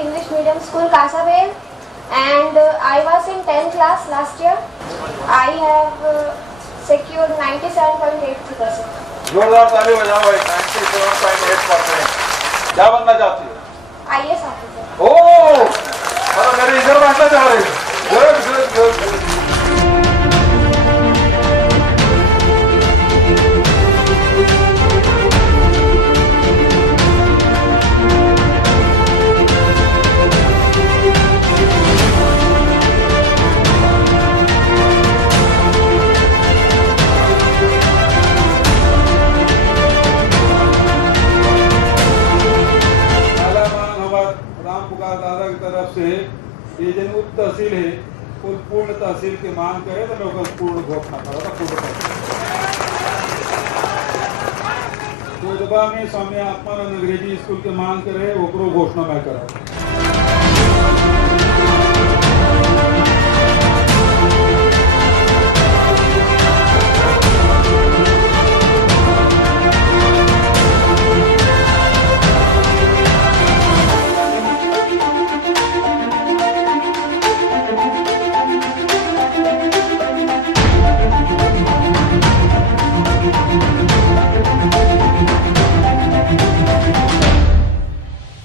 English Medium School, Kasabel, and I was in 10th class last year. I have secured 97.83%. जोरदार ताली बजाओ भाई। 97.8%। क्या बनना चाहती हो? IAS officer. ओह, मतलब मेरे इधर बैठना चाह रही हो? Good good good good. Ram पुकार दादा की तरफ से ये जो उप तहसील है वो पूर्ण तहसील की मांग करे तो लोग पूर्ण घोषणा करो पूर्ण में स्वामी आत्मानंद अंग्रेजी स्कूल की मांग करे वो घोषणा मैं करा।